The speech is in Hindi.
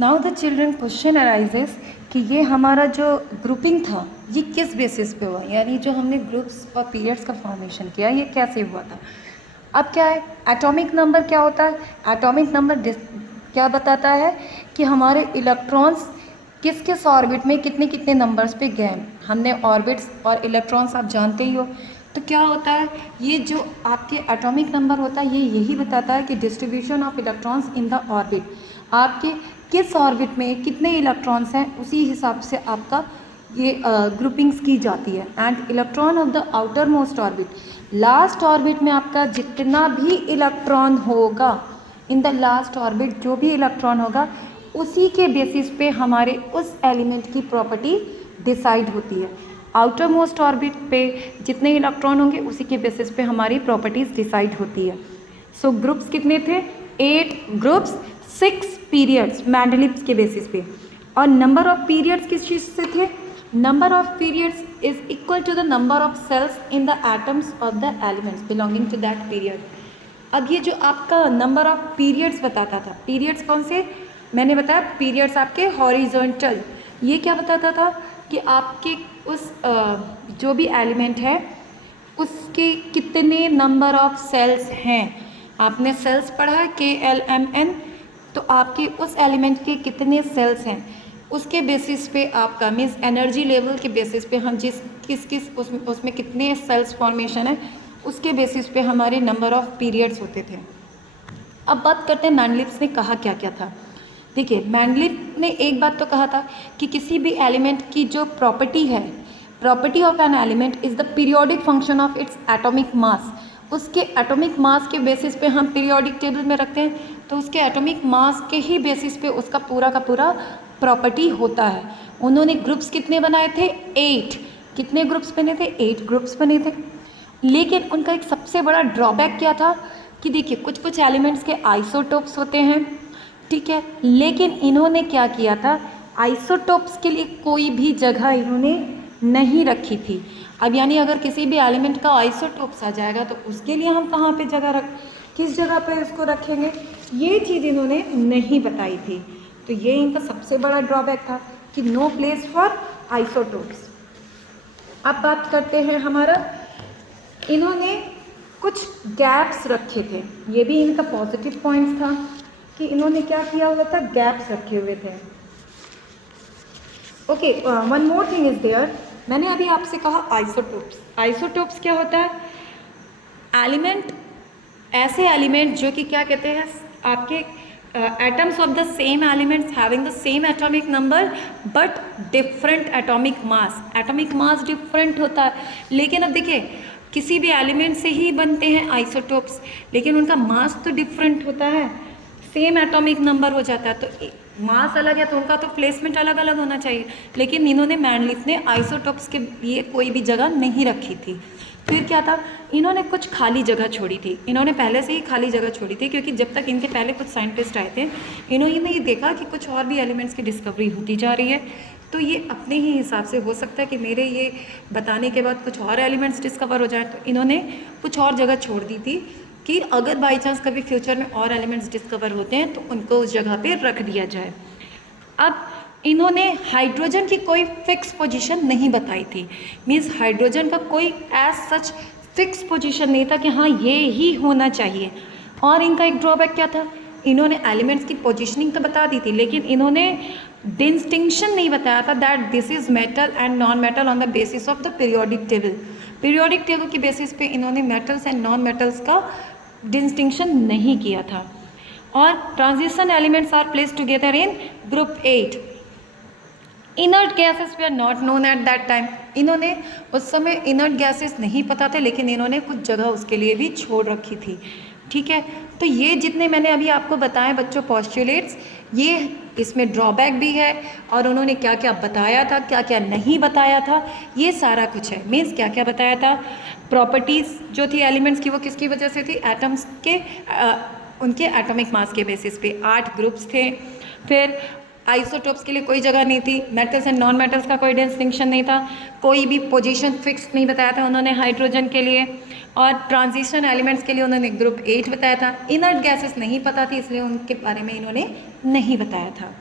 Now the children question arises कि ये हमारा जो ग्रुपिंग था ये किस बेसिस पे हुआ, यानी जो हमने ग्रुप्स और पीरियड्स का फॉर्मेशन किया ये कैसे हुआ था। अब क्या है, एटॉमिक नंबर क्या होता है। एटॉमिक नंबर क्या बताता है कि हमारे इलेक्ट्रॉन्स किस किस ऑर्बिट में कितने कितने नंबर्स पे गए। हमने ऑर्बिट्स और इलेक्ट्रॉन्स आप जानते ही हो, तो क्या होता है ये जो आपके एटॉमिक नंबर होता है ये यही बताता है कि distribution of electrons in the orbit, आपके किस ऑर्बिट में कितने इलेक्ट्रॉन्स हैं उसी हिसाब से आपका ये ग्रुपिंग्स की जाती है। And electron of the outer most orbit, last orbit में आपका जितना भी इलेक्ट्रॉन होगा, इन द लास्ट ऑर्बिट जो भी इलेक्ट्रॉन होगा उसी के बेसिस पे हमारे उस एलिमेंट की प्रॉपर्टी डिसाइड होती है। आउटर मोस्ट ऑर्बिट पे जितने इलेक्ट्रॉन होंगे उसी के बेसिस पे हमारी प्रॉपर्टीज डिसाइड होती है। सो ग्रुप्स कितने थे, 8 ग्रुप्स, 6 पीरियड्स मेंडलीव्स के बेसिस पे। और नंबर ऑफ पीरियड्स किस चीज़ से थे, number of periods is equal to the number of shells in the atoms of the elements belonging to that period. अब ये जो आपका नंबर ऑफ पीरियड्स बताता था, पीरियड्स कौन से, मैंने बताया पीरियड्स आपके हॉरिजॉन्टल, ये क्या बताता था कि आपके उस जो भी एलिमेंट है उसके कितने नंबर ऑफ सेल्स हैं। आपने सेल्स पढ़ा है KLMN, तो आपके उस एलिमेंट के कितने सेल्स हैं उसके बेसिस पे आपका मीन्स एनर्जी लेवल के बेसिस पे हम किस उसमें कितने सेल्स फॉर्मेशन है उसके बेसिस पे हमारे नंबर ऑफ पीरियड्स होते थे। अब बात करते हैं मैंडलीव्स ने कहा क्या क्या था। देखिए मैंडलीव ने एक बात तो कहा था कि किसी भी एलिमेंट की जो प्रॉपर्टी है, property of an element is the periodic function of its atomic mass. उसके एटॉमिक मास के बेसिस पे हम पीरियोडिक टेबल में रखते हैं, तो उसके एटॉमिक मास के ही बेसिस पे उसका पूरा का पूरा प्रॉपर्टी होता है। उन्होंने ग्रुप्स कितने बनाए थे, 8। कितने ग्रुप्स बने थे, 8 ग्रुप्स बने थे। लेकिन उनका एक सबसे बड़ा ड्रॉबैक क्या था कि देखिए कुछ कुछ एलिमेंट्स के आइसोटोप्स होते हैं, ठीक है, लेकिन इन्होंने क्या किया था, आइसोटोप्स के लिए कोई भी जगह इन्होंने नहीं रखी थी। अब यानी अगर किसी भी एलिमेंट का आइसोटोप्स आ जाएगा तो उसके लिए हम कहाँ पे जगह किस जगह पे इसको रखेंगे, ये चीज़ इन्होंने नहीं बताई थी। तो ये इनका सबसे बड़ा ड्रॉबैक था कि नो प्लेस फॉर आइसोटोप्स। अब बात करते हैं हमारा, इन्होंने कुछ गैप्स रखे थे, ये भी इनका पॉजिटिव पॉइंट्स था कि इन्होंने क्या किया हुआ था, गैप्स रखे हुए थे। Okay, one more thing is there, मैंने अभी आपसे कहा आइसोटोप्स। आइसोटोप्स क्या होता है, एलिमेंट, ऐसे एलिमेंट जो कि क्या कहते हैं आपके atoms of the same elements having the same atomic number but different atomic mass. Atomic mass different होता है, लेकिन अब देखिए किसी भी एलिमेंट से ही बनते हैं आइसोटोप्स, लेकिन उनका मास तो डिफरेंट होता है, सेम एटॉमिक नंबर हो जाता है, तो मास अलग है तो उनका तो प्लेसमेंट अलग अलग होना चाहिए। लेकिन इन्होंने मैंडलीव ने आइसोटोप्स के लिए कोई भी जगह नहीं रखी थी। फिर क्या था, इन्होंने कुछ खाली जगह छोड़ी थी, इन्होंने पहले से ही खाली जगह छोड़ी थी क्योंकि जब तक इनके पहले कुछ साइंटिस्ट आए थे इन्होंने ये देखा कि कुछ और भी एलिमेंट्स की डिस्कवरी होती जा रही है, तो ये अपने ही हिसाब से हो सकता है कि मेरे ये बताने के बाद कुछ और एलिमेंट्स डिस्कवर हो जाए, तो इन्होंने कुछ और जगह छोड़ दी थी कि अगर बाई चांस कभी फ्यूचर में और एलिमेंट्स डिस्कवर होते हैं तो उनको उस जगह पे रख दिया जाए। अब इन्होंने हाइड्रोजन की कोई फिक्स पोजीशन नहीं बताई थी, मीन्स हाइड्रोजन का कोई एज सच फिक्स पोजीशन नहीं था कि हाँ ये ही होना चाहिए। और इनका एक ड्रॉबैक क्या था, इन्होंने एलिमेंट्स की पोजीशनिंग तो बता दी थी लेकिन इन्होंने डिस्टिंक्शन नहीं बताया था that this is metal and non metal on the basis of the periodic table. Periodic table की बेसिस पे इन्होंने मेटल्स एंड नॉन मेटल्स का डिस्टिंक्शन नहीं किया था। और transition elements are placed together in group 8। Inert gases they are not known at that time. इन्होंने उस समय इनर्ट गैसेस नहीं पता थे लेकिन इन्होंने कुछ जगह उसके लिए भी छोड़ रखी थी, ठीक है। तो ये जितने मैंने अभी आपको बताए बच्चों पॉस्टुलेट्स, ये इसमें ड्रॉबैक भी है और उन्होंने क्या क्या बताया था क्या क्या नहीं बताया था ये सारा कुछ है। मीन्स क्या क्या बताया था, प्रॉपर्टीज़ जो थी एलिमेंट्स की वो किसकी वजह से थी, एटम्स के उनके एटॉमिक मास के बेसिस पे 8 ग्रुप्स थे। फिर आइसोटोप्स के लिए कोई जगह नहीं थी, मेटल्स एंड नॉन मेटल्स का कोई डिस्टिंक्शन नहीं था, कोई भी पोजीशन फिक्स नहीं बताया था उन्होंने हाइड्रोजन के लिए, और ट्रांजिशन एलिमेंट्स के लिए उन्होंने ग्रुप 8 बताया था। इनर्ट गैसेस नहीं पता थी इसलिए उनके बारे में इन्होंने नहीं बताया था।